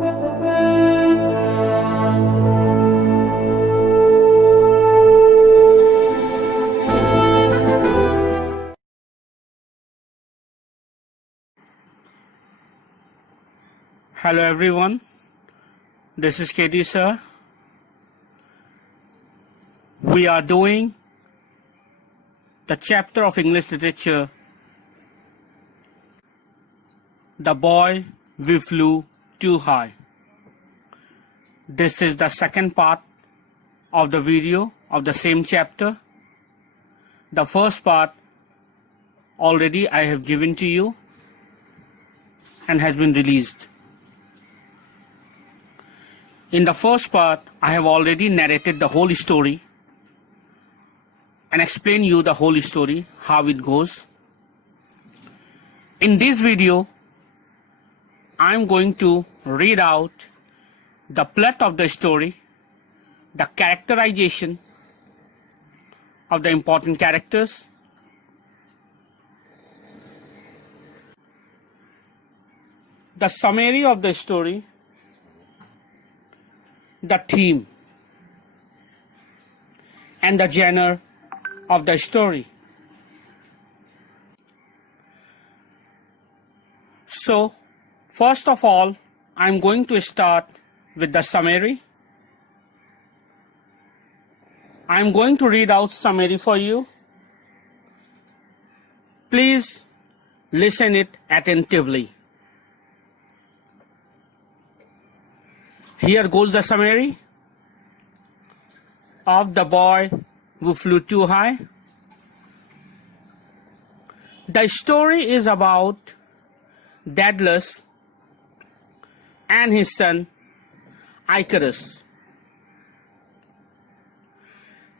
Hello everyone, this is KD sir. We are doing the chapter of English literature, The Boy We Flew Too High. This is the second part of the video of the same chapter. The first part already I have given to you and has been released. In the first part, I have already narrated the whole story and explained you the whole story, how it goes. In this video, I am going to read out the plot of the story, the characterization of the important characters, the summary of the story, the theme, and the genre of the story. So, first of all, I'm going to start with the summary. I'm going to read out summary for you. Please listen it attentively. Here goes the summary of The Boy Who Flew Too High. The story is about Daedalus and his son Icarus.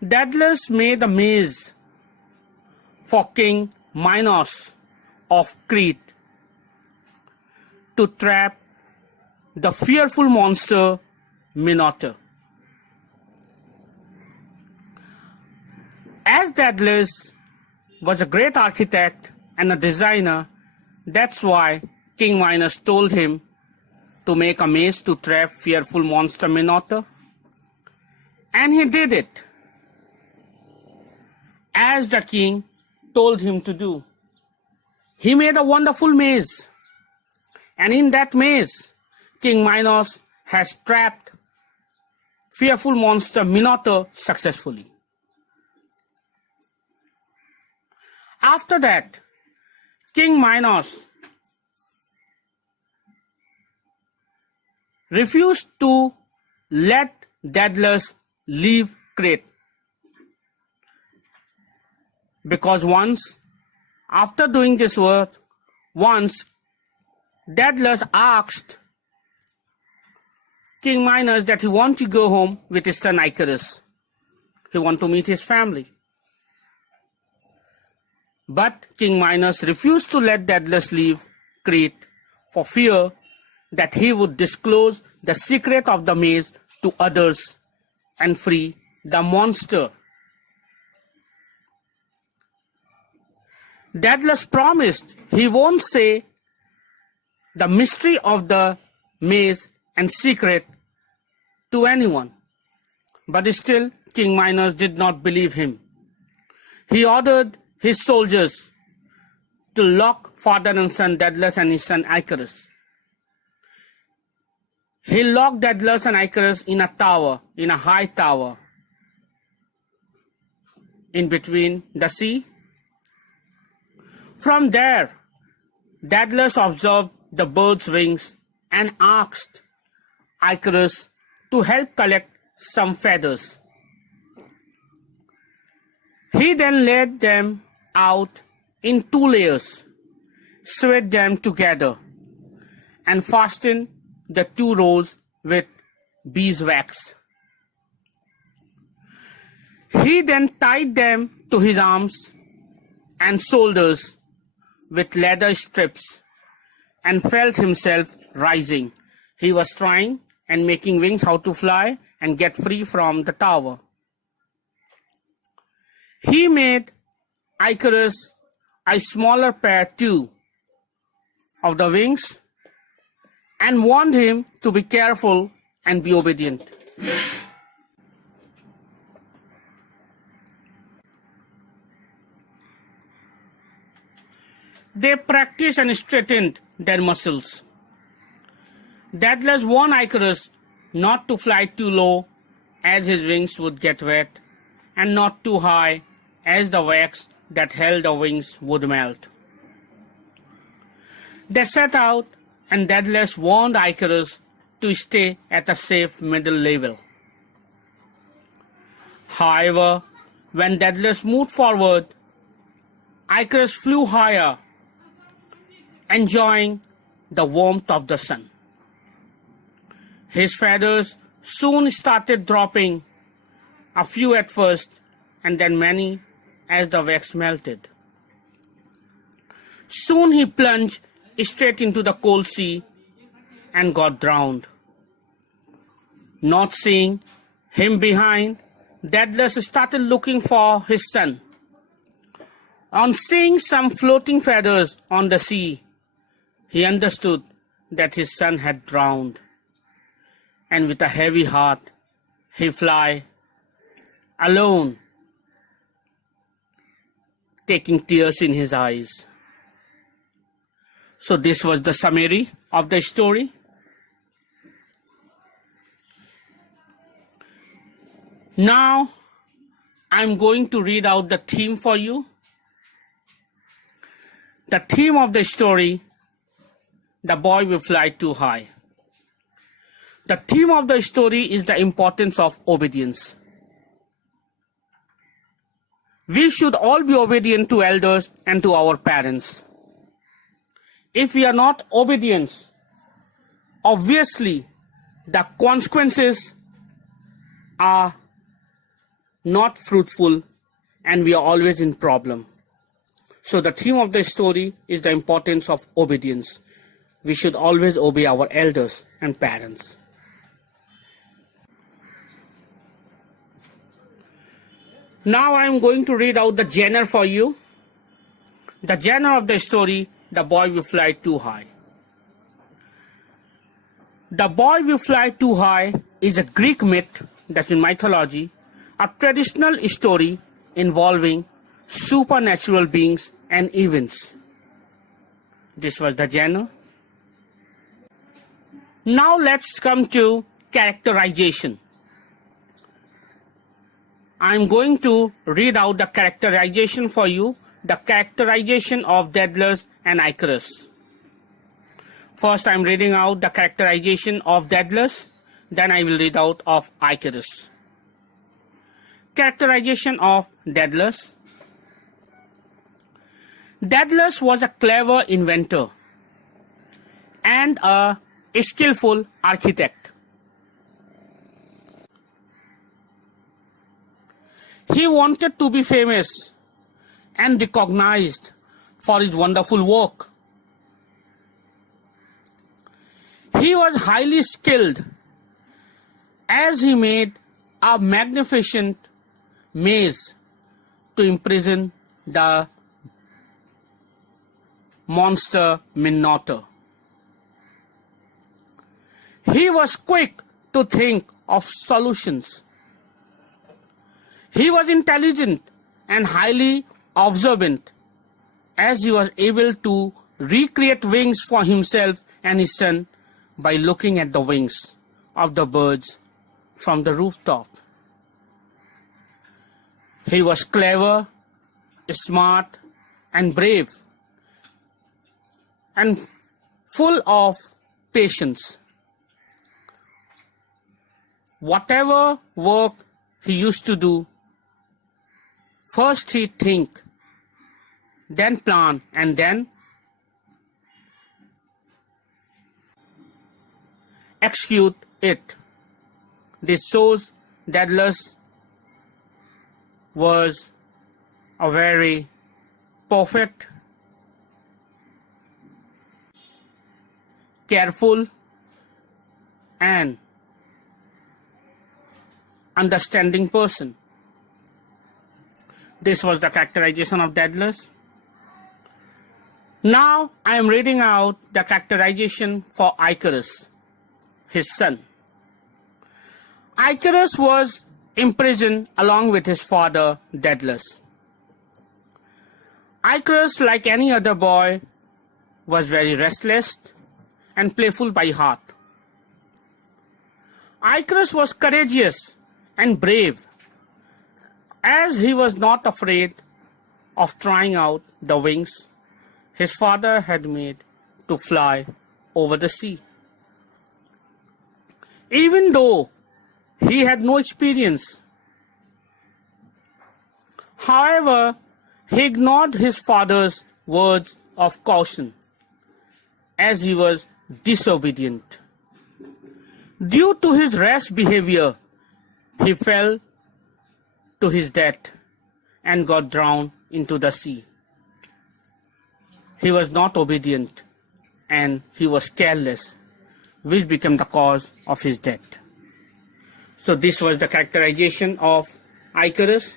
Daedalus made a maze for King Minos of Crete to trap the fearful monster Minotaur. As Daedalus was a great architect and a designer, that's why King Minos told him to make a maze to trap fearful monster Minotaur. And he did it, as the king told him to do. He made a wonderful maze, and in that maze, King Minos has trapped fearful monster Minotaur successfully. After that, King Minos refused to let Daedalus leave Crete, because after doing this work, Daedalus asked King Minos that he wants to go home with his son Icarus. He wants to meet his family. But King Minos refused to let Daedalus leave Crete for fear that he would disclose the secret of the maze to others and free the monster. Daedalus promised he won't say the mystery of the maze and secret to anyone. But still, King Minos did not believe him. He ordered his soldiers to lock father and son Daedalus and his son Icarus. He locked Daedalus and Icarus in a tower, in a high tower, in between the sea. From there, Daedalus observed the bird's wings and asked Icarus to help collect some feathers. He then laid them out in 2 layers, sewed them together, and fastened the 2 rows with beeswax. He then tied them to his arms and shoulders with leather strips and felt himself rising. He was trying and making wings how to fly and get free from the tower. He made Icarus a smaller pair too of the wings and warned him to be careful and be obedient. They practiced and straightened their muscles. Daedalus warned Icarus not to fly too low as his wings would get wet, and not too high as the wax that held the wings would melt. They set out, and Daedalus warned Icarus to stay at a safe middle level. However, when Daedalus moved forward, Icarus flew higher, enjoying the warmth of the sun. His feathers soon started dropping, a few at first, and then many as the wax melted. Soon he plunged straight into the cold sea and got drowned. Not seeing him behind, Daedalus started looking for his son. On seeing some floating feathers on the sea, he understood that his son had drowned, and with a heavy heart he fly alone, taking tears in his eyes. So this was the summary of the story. Now I'm going to read out the theme for you. The theme of the story: the boy will fly too high. The theme of the story is the importance of obedience. We should all be obedient to elders and to our parents. If we are not obedient, obviously the consequences are not fruitful and we are always in problem. So the theme of the story is the importance of obedience. We should always obey our elders and parents. Now I am going to read out the genre for you. The genre of the story: the boy will fly too high. The boy will fly too high is a Greek myth, that's in mythology, a traditional story involving supernatural beings and events. This was the genre. Now let's come to characterization. I'm going to read out the characterization for you, the characterization of Daedalus and Icarus. First I'm reading out the characterization of Daedalus, then I will read out of Icarus. Characterization of Daedalus. Daedalus was a clever inventor and a skillful architect. He wanted to be famous and recognized for his wonderful work. He was highly skilled as he made a magnificent maze to imprison the monster Minotaur. He was quick to think of solutions. He was intelligent and highly observant, as he was able to recreate wings for himself and his son by looking at the wings of the birds from the rooftop. He was clever, smart, and brave, and full of patience. Whatever work he used to do, first he'd think, then plan, and then execute it. This shows Daedalus was a very perfect, careful, and understanding person. This was the characterization of Daedalus. Now I am reading out the characterization for Icarus, his son. Icarus was imprisoned along with his father Daedalus. Icarus, like any other boy, was very restless and playful by heart. Icarus was courageous and brave, as he was not afraid of trying out the wings his father had made to fly over the sea. Even though he had no experience, however, he ignored his father's words of caution, as he was disobedient. Due to his rash behavior, he fell to his death and got drowned into the sea. He was not obedient and he was careless, which became the cause of his death. So this was the characterization of Icarus.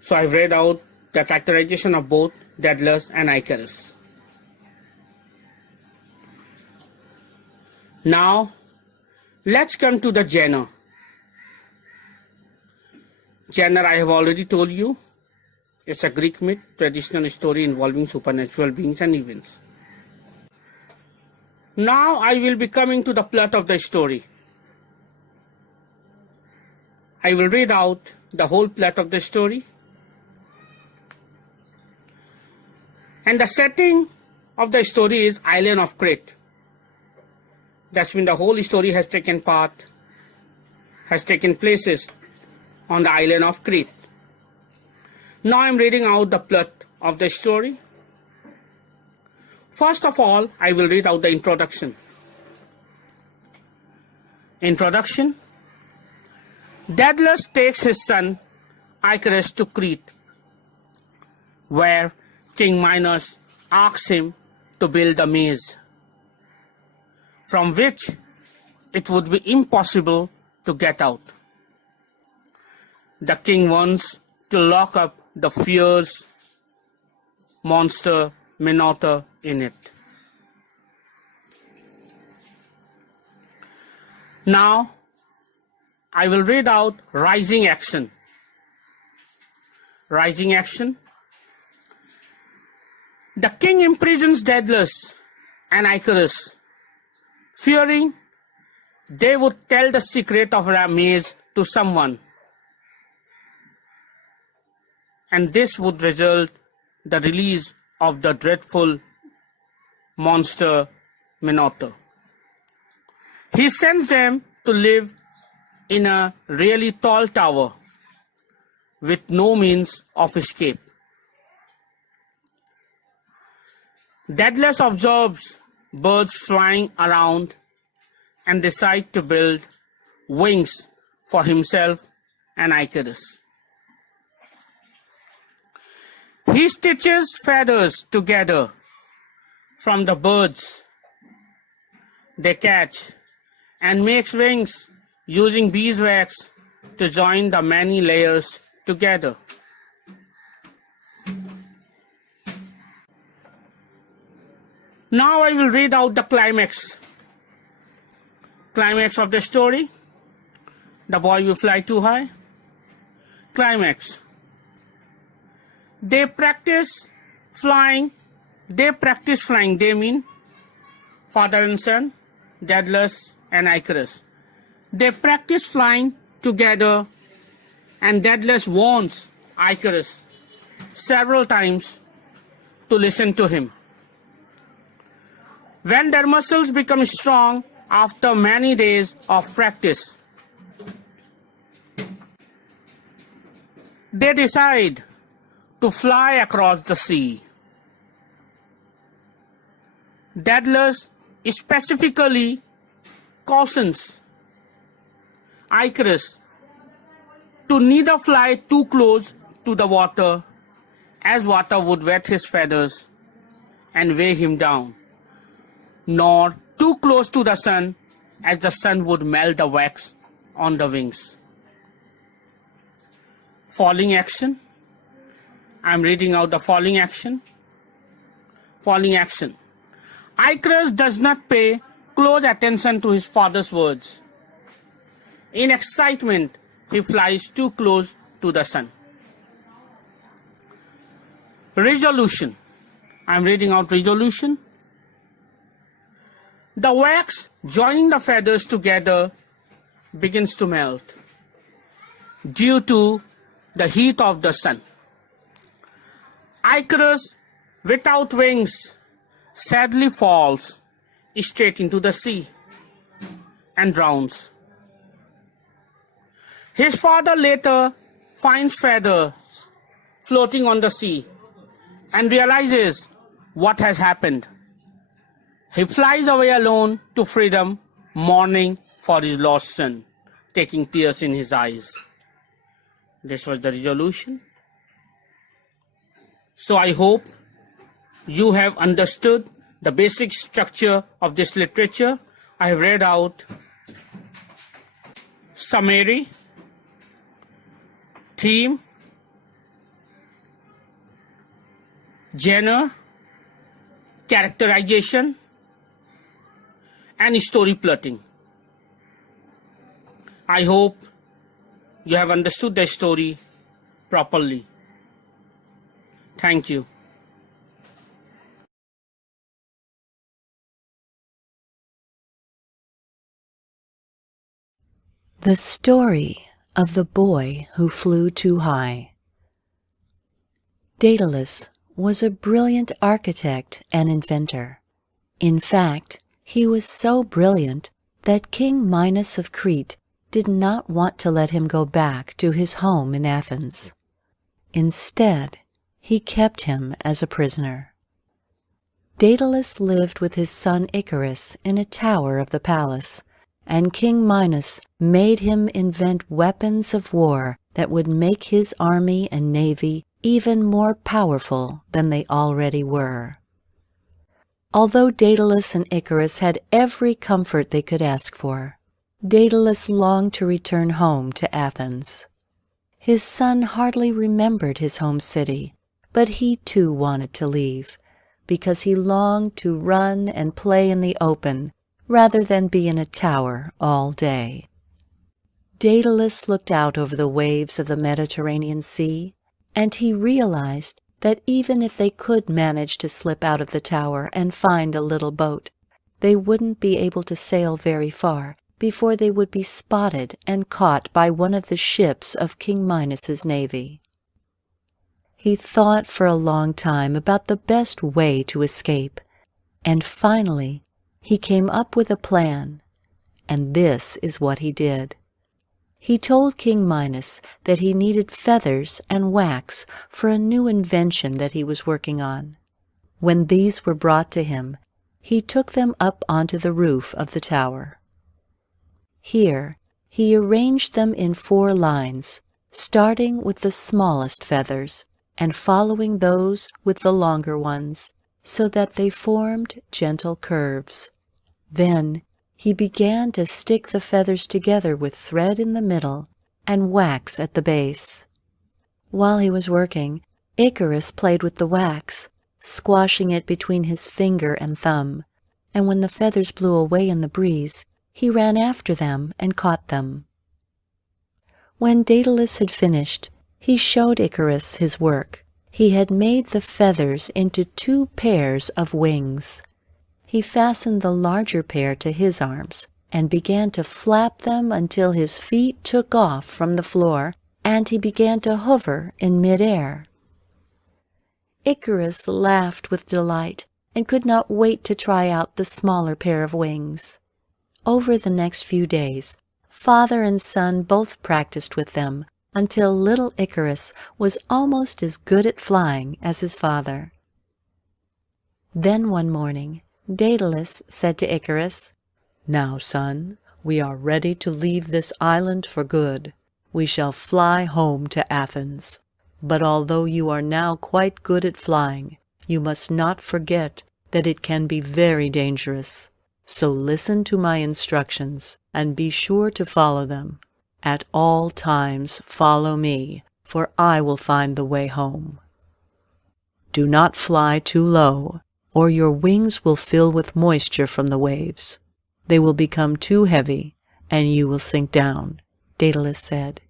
So I've read out the characterization of both Daedalus and Icarus. Now, let's come to the genre. Genre I have already told you. It's a Greek myth, traditional story involving supernatural beings and events. Now I will be coming to the plot of the story. I will read out the whole plot of the story. And the setting of the story is island of Crete. That's when the whole story has taken places on the island of Crete. Now I am reading out the plot of the story. First of all, I will read out the introduction. Introduction. Daedalus takes his son Icarus to Crete, where King Minos asks him to build a maze, from which it would be impossible to get out. The king wants to lock up the fierce monster Minotaur in it. Now, I will read out rising action. Rising action. The king imprisons Daedalus and Icarus, fearing they would tell the secret of the maze to someone, and this would result the release of the dreadful monster Minotaur. He sends them to live in a really tall tower with no means of escape. Daedalus observes birds flying around and decides to build wings for himself and Icarus. He stitches feathers together from the birds they catch and makes wings using beeswax to join the many layers together. Now I will read out the climax. Climax of the story. The boy will fly too high. Climax. They practice flying. They mean father and son, Daedalus and Icarus. They practice flying together, and Daedalus warns Icarus several times to listen to him. When their muscles become strong after many days of practice, they decide to fly across the sea. Daedalus specifically cautions Icarus to neither fly too close to the water, as water would wet his feathers and weigh him down, nor too close to the sun, as the sun would melt the wax on the wings. Falling action. I am reading out the falling action. following action. Icarus does not pay close attention to his father's words. In excitement, he flies too close to the sun. Resolution. I am reading out resolution. The wax joining the feathers together begins to melt due to the heat of the sun. Icarus, without wings, sadly falls straight into the sea and drowns. His father later finds feathers floating on the sea and realizes what has happened. He flies away alone to freedom, mourning for his lost son, taking tears in his eyes. This was the resolution. So I hope you have understood the basic structure of this literature. I have read out summary, theme, genre, characterization, and story plotting. I hope you have understood the story properly. Thank you. The Story of the Boy Who Flew Too High. Daedalus was a brilliant architect and inventor. In fact, he was so brilliant that King Minos of Crete did not want to let him go back to his home in Athens. Instead, he kept him as a prisoner. Daedalus lived with his son Icarus in a tower of the palace, and King Minos made him invent weapons of war that would make his army and navy even more powerful than they already were. Although Daedalus and Icarus had every comfort they could ask for, Daedalus longed to return home to Athens. His son hardly remembered his home city, but he too wanted to leave, because he longed to run and play in the open rather than be in a tower all day. Daedalus looked out over the waves of the Mediterranean Sea, and he realized that even if they could manage to slip out of the tower and find a little boat, they wouldn't be able to sail very far before they would be spotted and caught by one of the ships of King Minos's navy. He thought for a long time about the best way to escape, and finally he came up with a plan, and this is what he did. He told King Minos that he needed feathers and wax for a new invention that he was working on. When these were brought to him, he took them up onto the roof of the tower. Here, he arranged them in 4 lines, starting with the smallest feathers and following those with the longer ones, so that they formed gentle curves. Then he began to stick the feathers together with thread in the middle and wax at the base. While he was working, Icarus played with the wax, squashing it between his finger and thumb, and when the feathers blew away in the breeze, he ran after them and caught them. When Daedalus had finished, he showed Icarus his work. He had made the feathers into 2 pairs of wings. He fastened the larger pair to his arms and began to flap them until his feet took off from the floor and he began to hover in mid-air. Icarus laughed with delight and could not wait to try out the smaller pair of wings. Over the next few days, father and son both practiced with them until little Icarus was almost as good at flying as his father. Then one morning, Daedalus said to Icarus, "Now, son, we are ready to leave this island for good. We shall fly home to Athens. But although you are now quite good at flying, you must not forget that it can be very dangerous. So listen to my instructions and be sure to follow them. At all times follow me, for I will find the way home. Do not fly too low, or your wings will fill with moisture from the waves. They will become too heavy, and you will sink down, Daedalus said.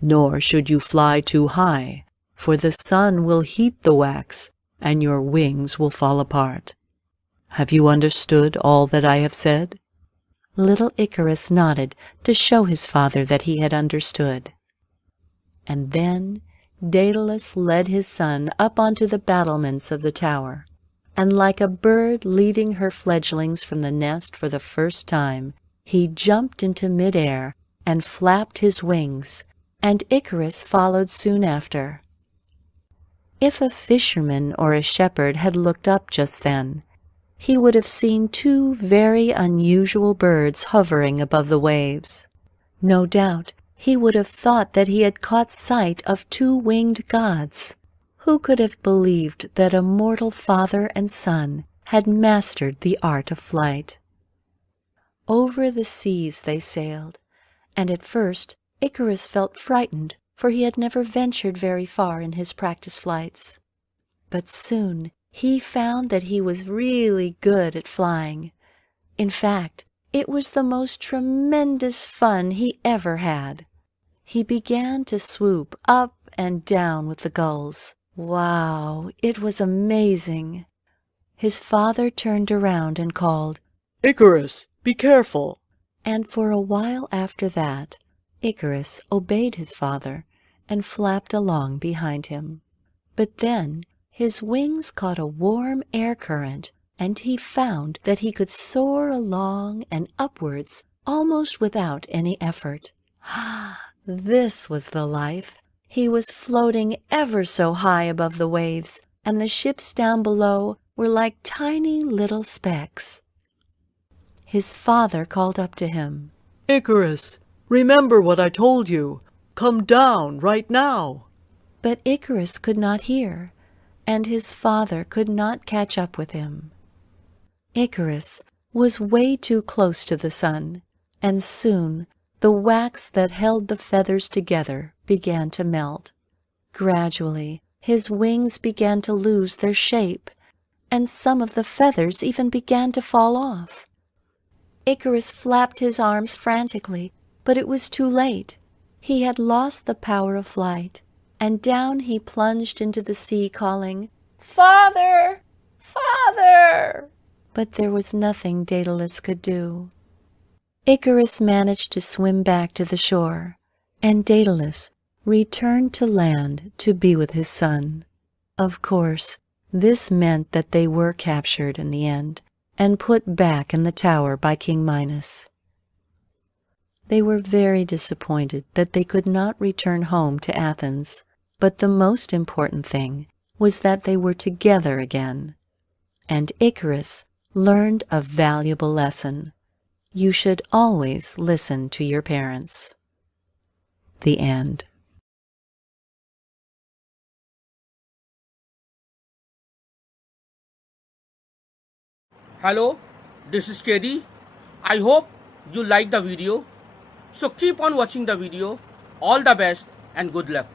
Nor should you fly too high, for the sun will heat the wax, and your wings will fall apart. Have you understood all that I have said? Little Icarus nodded to show his father that he had understood. And then Daedalus led his son up onto the battlements of the tower, and like a bird leading her fledglings from the nest for the first time, he jumped into mid-air and flapped his wings, and Icarus followed soon after. If a fisherman or a shepherd had looked up just then, he would have seen two very unusual birds hovering above the waves. No doubt he would have thought that he had caught sight of two winged gods. Who could have believed that a mortal father and son had mastered the art of flight? Over the seas they sailed, and at first Icarus felt frightened, for he had never ventured very far in his practice flights. But soon he found that he was really good at flying. In fact, it was the most tremendous fun he ever had. He began to swoop up and down with the gulls. Wow, it was amazing. His father turned around and called, "Icarus, be careful!" And for a while after that, Icarus obeyed his father and flapped along behind him. But then his wings caught a warm air current, and he found that he could soar along and upwards almost without any effort. This was the life. He was floating ever so high above the waves, and the ships down below were like tiny little specks. His father called up to him, "Icarus, remember what I told you. Come down right now." But Icarus could not hear, and his father could not catch up with him. Icarus was way too close to the sun, and soon the wax that held the feathers together began to melt. Gradually, his wings began to lose their shape, and some of the feathers even began to fall off. Icarus flapped his arms frantically, but it was too late. He had lost the power of flight, and down he plunged into the sea, calling, "Father! Father!" But there was nothing Daedalus could do. Icarus managed to swim back to the shore, and Daedalus returned to land to be with his son. Of course, this meant that they were captured in the end and put back in the tower by King Minos. They were very disappointed that they could not return home to Athens, but the most important thing was that they were together again. And Icarus learned a valuable lesson. You should always listen to your parents. The end. Hello, this is KD. I hope you like the video. So keep on watching the video. All the best and good luck.